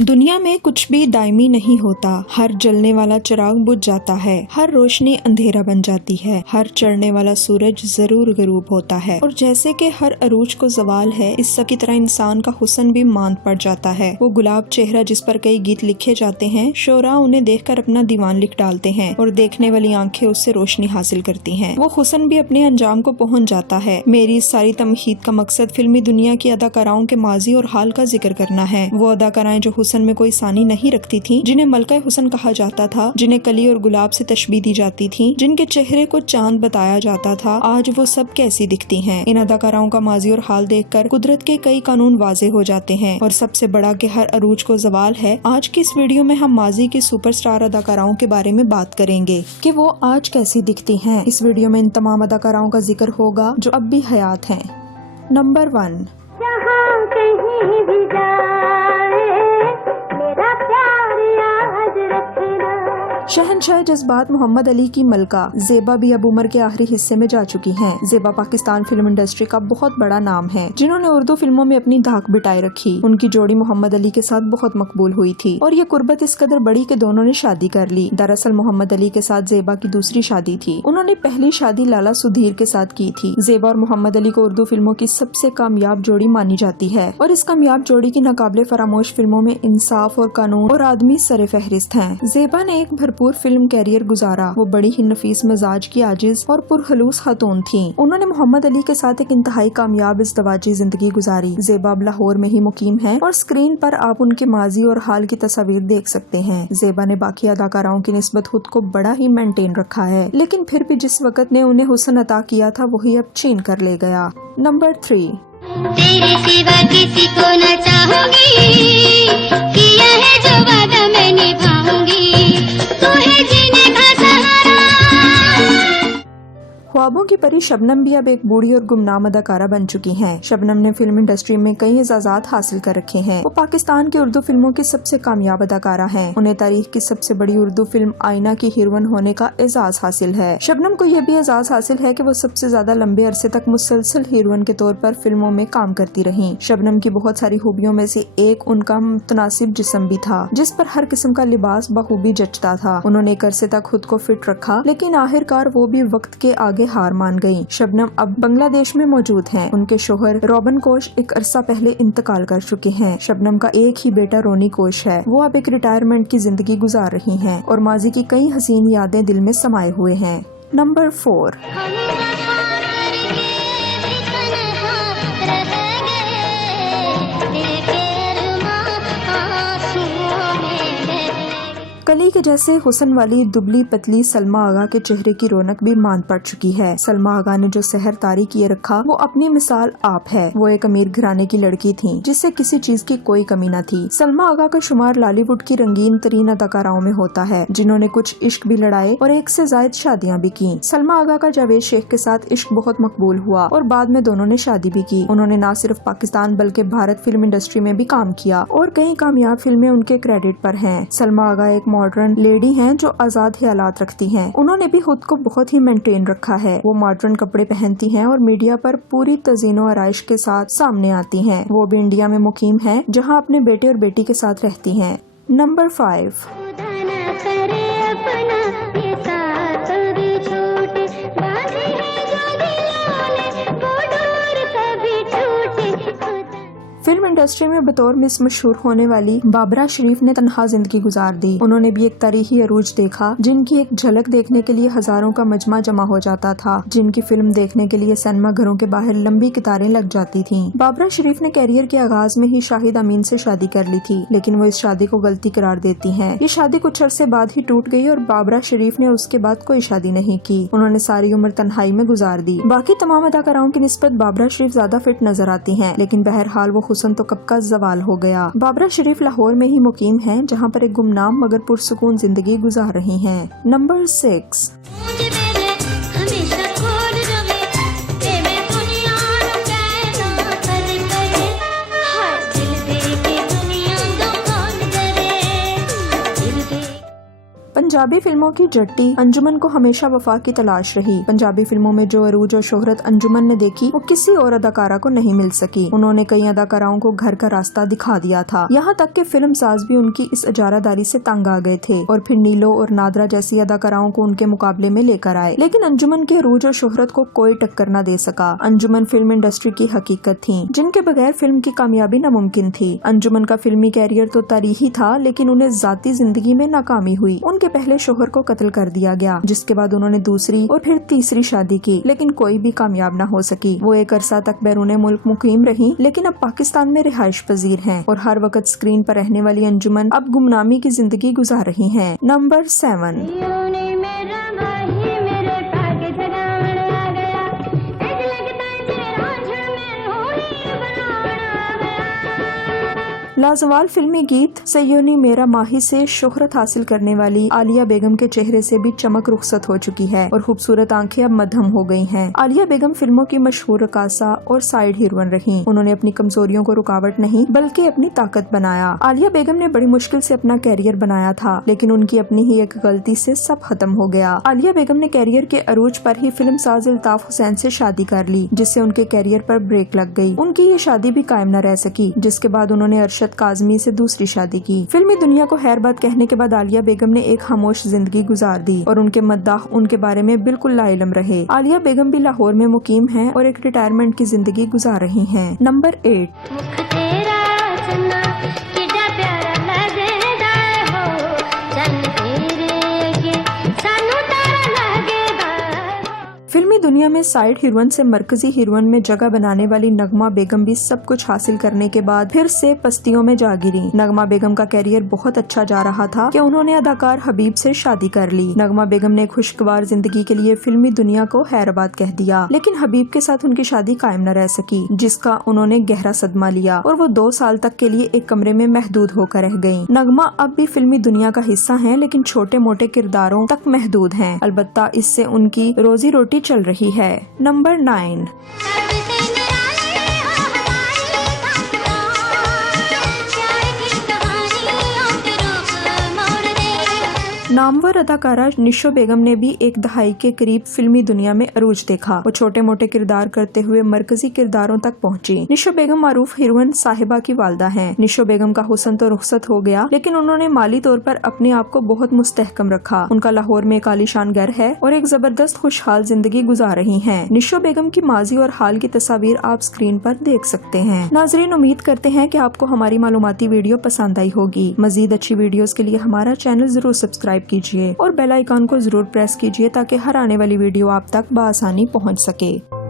दुनिया में कुछ भी दायमी नहीं होता, हर जलने वाला चिराग बुझ जाता है, हर रोशनी अंधेरा बन जाती है, हर चढ़ने वाला सूरज जरूर गरूब होता है। और जैसे कि हर अरूज को जवाल है, इस सब की तरह इंसान का हुस्न भी मांद पड़ जाता है। वो गुलाब चेहरा जिस पर कई गीत लिखे जाते हैं, शोरा उन्हें देखकर अपना दीवान लिख डालते हैं और देखने वाली आंखें उससे रोशनी हासिल करती हैं। वो हुस्न भी अपने अंजाम को पहुंच जाता है। मेरी इस सारी तमहीद का मकसद फिल्मी दुनिया की अदाकाराओं के माजी और हाल का जिक्र करना है। वो अदाकाराएं जो हुस्न में कोई सानी नहीं रखती थीं, जिन्हें मलका हुस्न कहा जाता था, जिन्हें कली और गुलाब से तशबीह दी जाती थी, जिनके चेहरे को चांद बताया जाता था, आज वो सब कैसी दिखती हैं। इन अदाकाराओं का माजी और हाल देखकर कुदरत के कई कानून वाजे हो जाते हैं और सबसे बड़ा कि हर अरूज को जवाल है। आज की इस वीडियो में हम माजी की सुपरस्टार अदाकाराओं के बारे में बात करेंगे कि वो आज कैसी दिखती हैं। इस वीडियो में इन तमाम अदाकाराओं का जिक्र होगा जो अब भी हयात हैं। नंबर 1, शहनशाह जज्बात मोहम्मद अली की मलका ज़ेबा भी अब उम्र के आखिरी हिस्से में जा चुकी हैं। ज़ेबा पाकिस्तान फिल्म इंडस्ट्री का बहुत बड़ा नाम है, जिन्होंने उर्दू फिल्मों में अपनी धाक बिठाई रखी। उनकी जोड़ी मोहम्मद अली के साथ बहुत मकबूल हुई थी और ये कुर्बत इस कदर बड़ी कि दोनों ने शादी कर ली। दरअसल मोहम्मद अली के साथ ज़ेबा की दूसरी शादी थी। उन्होंने पहली शादी लाला सुधीर के साथ की थी। ज़ेबा और मोहम्मद अली को उर्दू फिल्मों की सबसे कामयाब जोड़ी मानी जाती है और इस कामयाब जोड़ी की नाकाबिले फरामोश फिल्मों में इंसाफ और कानून और आदमी सरे फहरिस्त हैं। ज़ेबा ने एक भरपूर फिल्म कैरियर गुजारा। वो बड़ी ही नफीस मिजाज की आजिज और पुरखलूस खातून थीं। उन्होंने मोहम्मद अली के साथ एक इंतहाई कामयाब इज़्दवाजी जिंदगी गुजारी। ज़ेबा अब लाहौर में ही मुकीम हैं और स्क्रीन पर आप उनके माजी और हाल की तस्वीर देख सकते हैं। ज़ेबा ने बाकी अदाकाराओं की निस्बत खुद को बड़ा ही मेंटेन रखा है, लेकिन फिर भी जिस वक्त ने उन्हें हुस्न अता किया था वही अब छीन कर ले गया। नंबर 3, तेरे सिवा किसी को न चाहूंगी, किया है जो वादा मैं निभाऊंगी, तू है जीने का सहारा। ख्वाबों की परी शबनम भी अब एक बूढ़ी और गुमनाम अदाकारा बन चुकी हैं। शबनम ने फिल्म इंडस्ट्री में कई एजाज़ात हासिल कर रखे हैं। वो पाकिस्तान की उर्दू फिल्मों की सबसे कामयाब अदाकारा हैं। उन्हें तारीख की सबसे बड़ी उर्दू फिल्म आईना की हीरोइन होने का एजाज हासिल है। शबनम को यह भी एजाज हासिल है कि वो सबसे ज्यादा लंबे अरसे तक मुसलसल हीरोइन के तौर पर फिल्मों में काम करती रही। शबनम की बहुत सारी खूबियों में से एक उनका मुतनासिब जिस्म भी था, जिस पर हर किस्म का लिबास बखूबी जचता था। उन्होंने एक अरसे तक खुद को फिट रखा, लेकिन आखिरकार वो भी वक्त के आगे हार मान गयी। शबनम अब बांग्लादेश में मौजूद हैं। उनके शोहर रोबन कोश एक अरसा पहले इंतकाल कर चुके हैं। शबनम का एक ही बेटा रोनी कोश है। वो अब एक रिटायरमेंट की जिंदगी गुजार रही हैं और माजी की कई हसीन यादें दिल में समाये हुए हैं। नंबर 4, कली के जैसे हुस्न वाली दुबली पतली सलमा आगा के चेहरे की रौनक भी मांद पड़ चुकी है। सलमा आगा ने जो सहर तारी किए रखा वो अपनी मिसाल आप है। वो एक अमीर घराने की लड़की थी जिससे किसी चीज की कोई कमी न थी। सलमा आगा का शुमार बॉलीवुड की रंगीन तरीन अदाकाराओं में होता है, जिन्होंने कुछ इश्क भी लड़ाए और एक से ज्यादा शादियाँ भी की। सलमा आगा का जावेद शेख के साथ इश्क बहुत मकबूल हुआ और बाद में दोनों ने शादी भी की। उन्होंने न सिर्फ पाकिस्तान बल्कि भारत फिल्म इंडस्ट्री में भी काम किया और कई कामयाब फिल्में उनके क्रेडिट पर हैं। सलमा आगा एक मॉडर्न लेडी हैं जो आजाद ख्यालात रखती हैं। उन्होंने भी खुद को बहुत ही मेंटेन रखा है। वो मॉडर्न कपड़े पहनती हैं और मीडिया पर पूरी तज़ीनो आराइश के साथ सामने आती हैं। वो भी इंडिया में मुकीम हैं, जहां अपने बेटे और बेटी के साथ रहती हैं। नंबर 5, फिल्म इंडस्ट्री में बतौर मिस मशहूर होने वाली बाबरा शरीफ ने तन्हा जिंदगी गुजार दी। उन्होंने भी एक तारीखी अरूज देखा, जिनकी एक झलक देखने के लिए हजारों का मजमा जमा हो जाता था, जिनकी फिल्म देखने के लिए सिनेमा घरों के बाहर लंबी कतारें लग जाती थीं। बाबरा शरीफ ने कैरियर के आगाज में ही शाहिद अमीन से शादी कर ली थी, लेकिन वो इस शादी को गलती करार देती हैं। ये शादी कुछ अरसे बाद ही टूट गई और बाबरा शरीफ ने उसके बाद कोई शादी नहीं की। उन्होंने सारी उम्र तन्हाई में गुजार दी। बाकी तमाम अदाकाराओं की निस्बत बाबरा शरीफ ज्यादा फिट नजर आती हैं, लेकिन बहरहाल वो हुस्न तो कब का जवाल हो गया। बाबरा शरीफ लाहौर में ही मुकीम हैं, जहां पर एक गुमनाम मगर पुरसुकून जिंदगी गुजार रही हैं। नंबर 6, पंजाबी फिल्मों की जट्टी अंजुमन को हमेशा वफा की तलाश रही। पंजाबी फिल्मों में जो अरूज और शोहरत अंजुमन ने देखी वो किसी और अदाकारा को नहीं मिल सकी। उन्होंने कई अदाकाराओं को घर का रास्ता दिखा दिया था, यहाँ तक कि फिल्म साज भी उनकी इस इजारादारी से तंग आ गए थे और फिर नीलो और नादरा जैसी अदाकाराओं को उनके मुकाबले में लेकर आए। लेकिन अंजुमन के अरूज और शोहरत को कोई टक्कर न दे सका। अंजुमन फिल्म इंडस्ट्री की हकीकत थी, जिनके बगैर फिल्म की कामयाबी नामुमकिन थी। अंजुमन का फिल्मी कैरियर तो तारीखी था, लेकिन उन्हें जाती जिंदगी में नाकामी हुई। उनके पहले शोहर को कत्ल कर दिया गया, जिसके बाद उन्होंने दूसरी और फिर तीसरी शादी की, लेकिन कोई भी कामयाब न हो सकी। वो एक अरसा तक बैरून मुल्क मुकीम रही, लेकिन अब पाकिस्तान में रिहाइश पजीर हैं और हर वक्त स्क्रीन पर रहने वाली अंजुमन अब गुमनामी की जिंदगी गुजार रही हैं। नंबर 7। लाजवाल फिल्मी गीत सैयोनी मेरा माही से शोहरत हासिल करने वाली आलिया बेगम के चेहरे से भी चमक रुखसत हो चुकी है और खूबसूरत आंखें अब मध्यम हो गई हैं। आलिया बेगम फिल्मों की मशहूर रकासा और साइड हीरोइन रही। उन्होंने अपनी कमजोरियों को रुकावट नहीं बल्कि अपनी ताकत बनाया। आलिया बेगम ने बड़ी मुश्किल से अपना कैरियर बनाया था, लेकिन उनकी अपनी ही एक गलती से सब खत्म हो गया। आलिया बेगम ने कैरियर के अरूज पर ही फिल्म साज अल्ताफ हुसैन से शादी कर ली, जिससे उनके कैरियर पर ब्रेक लग गई। उनकी ये शादी भी कायम न रह सकी, जिसके बाद उन्होंने अरशद काज़मी से दूसरी शादी की। फिल्मी दुनिया को खैर बात कहने के बाद आलिया बेगम ने एक खामोश जिंदगी गुजार दी और उनके मद्दाह उनके बारे में बिल्कुल लाइलम रहे। आलिया बेगम भी लाहौर में मुकीम हैं और एक रिटायरमेंट की जिंदगी गुजार रही हैं। नंबर 8। फिल्मी दुनिया में साइड हीरोइन से मरकजी हीरोइन में जगह बनाने वाली नगमा बेगम भी सब कुछ हासिल करने के बाद फिर से पस्तियों में जा गिरी। नगमा बेगम का कैरियर बहुत अच्छा जा रहा था कि उन्होंने अदाकार हबीब से शादी कर ली। नगमा बेगम ने खुशगवार जिंदगी के लिए फिल्मी दुनिया को हैराबाद कह दिया, लेकिन हबीब के साथ उनकी शादी कायम न रह सकी, जिसका उन्होंने गहरा सदमा लिया और वो 2 साल तक के लिए एक कमरे में महदूद होकर रह गयी। नगमा अब भी फिल्मी दुनिया का हिस्सा है, लेकिन छोटे मोटे किरदारों तक महदूद हैं। अलबत्ता इससे उनकी रोजी रोटी चल रही है। नंबर 9। नामवर अदाकारा निशो बेगम ने भी एक दहाई के करीब फिल्मी दुनिया में अरूज देखा। वो छोटे मोटे किरदार करते हुए मरकजी किरदारों तक पहुंची। निशो बेगम मारूफ हीरोइन साहिबा की वालदा हैं। निशो बेगम का हुस्न तो रुखसत हो गया, लेकिन उन्होंने माली तौर पर अपने आप को बहुत मुस्तहकम रखा। उनका लाहौर में एक आलीशान घर है और एक जबरदस्त खुशहाल जिंदगी गुजार रही हैं। निशो बेगम की माजी और हाल की तस्वीर आप स्क्रीन पर देख सकते हैं। नाजरीन, उम्मीद करते हैं कि आपको हमारी मालूमाती वीडियो पसंद आई होगी। मजीद अच्छी वीडियोस के लिए हमारा चैनल जरूर सब्सक्राइब कीजिए और बेल आइकन को जरूर प्रेस कीजिए ताकि हर आने वाली वीडियो आप तक बआसानी पहुंच सके।